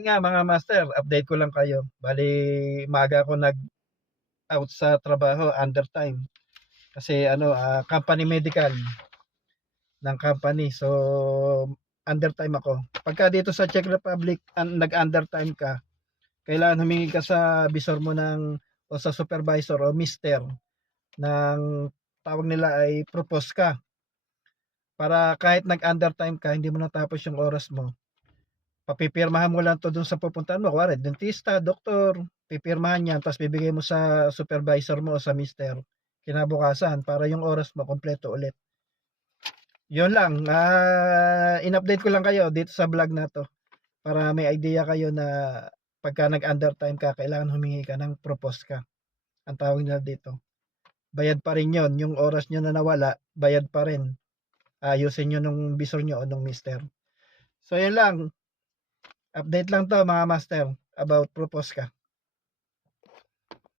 Yun nga mga master, update ko lang kayo. Bali, maaga ako nag-out sa trabaho, under time. Kasi ano, company medical ng company. So, under time ako. Pagka dito sa Czech Republic, nag-under time ka, kailangan humingi ka sa bisor mo o sa supervisor o mister ng tawag nila ay propose ka. Para kahit nag-under time ka, hindi mo natapos yung oras mo, papipirmahan mo lang to dun sa pupuntahan mo. Kuwari, dentista, doktor, pipirmahan yan, tapos bibigay mo sa supervisor mo o sa mister kinabukasan para yung oras mo kompleto ulit. Yun lang, in-update ko lang kayo dito sa vlog na to para may idea kayo na pagka nag-under time ka, kailangan humingi ka ng propose ka. Ang tawag nila dito. Bayad pa rin yun. Yung oras nyo na nawala, bayad pa rin. Ayusin nyo nung bisor nyo o nung mister. So yun lang. Update lang to mga master about propose ka.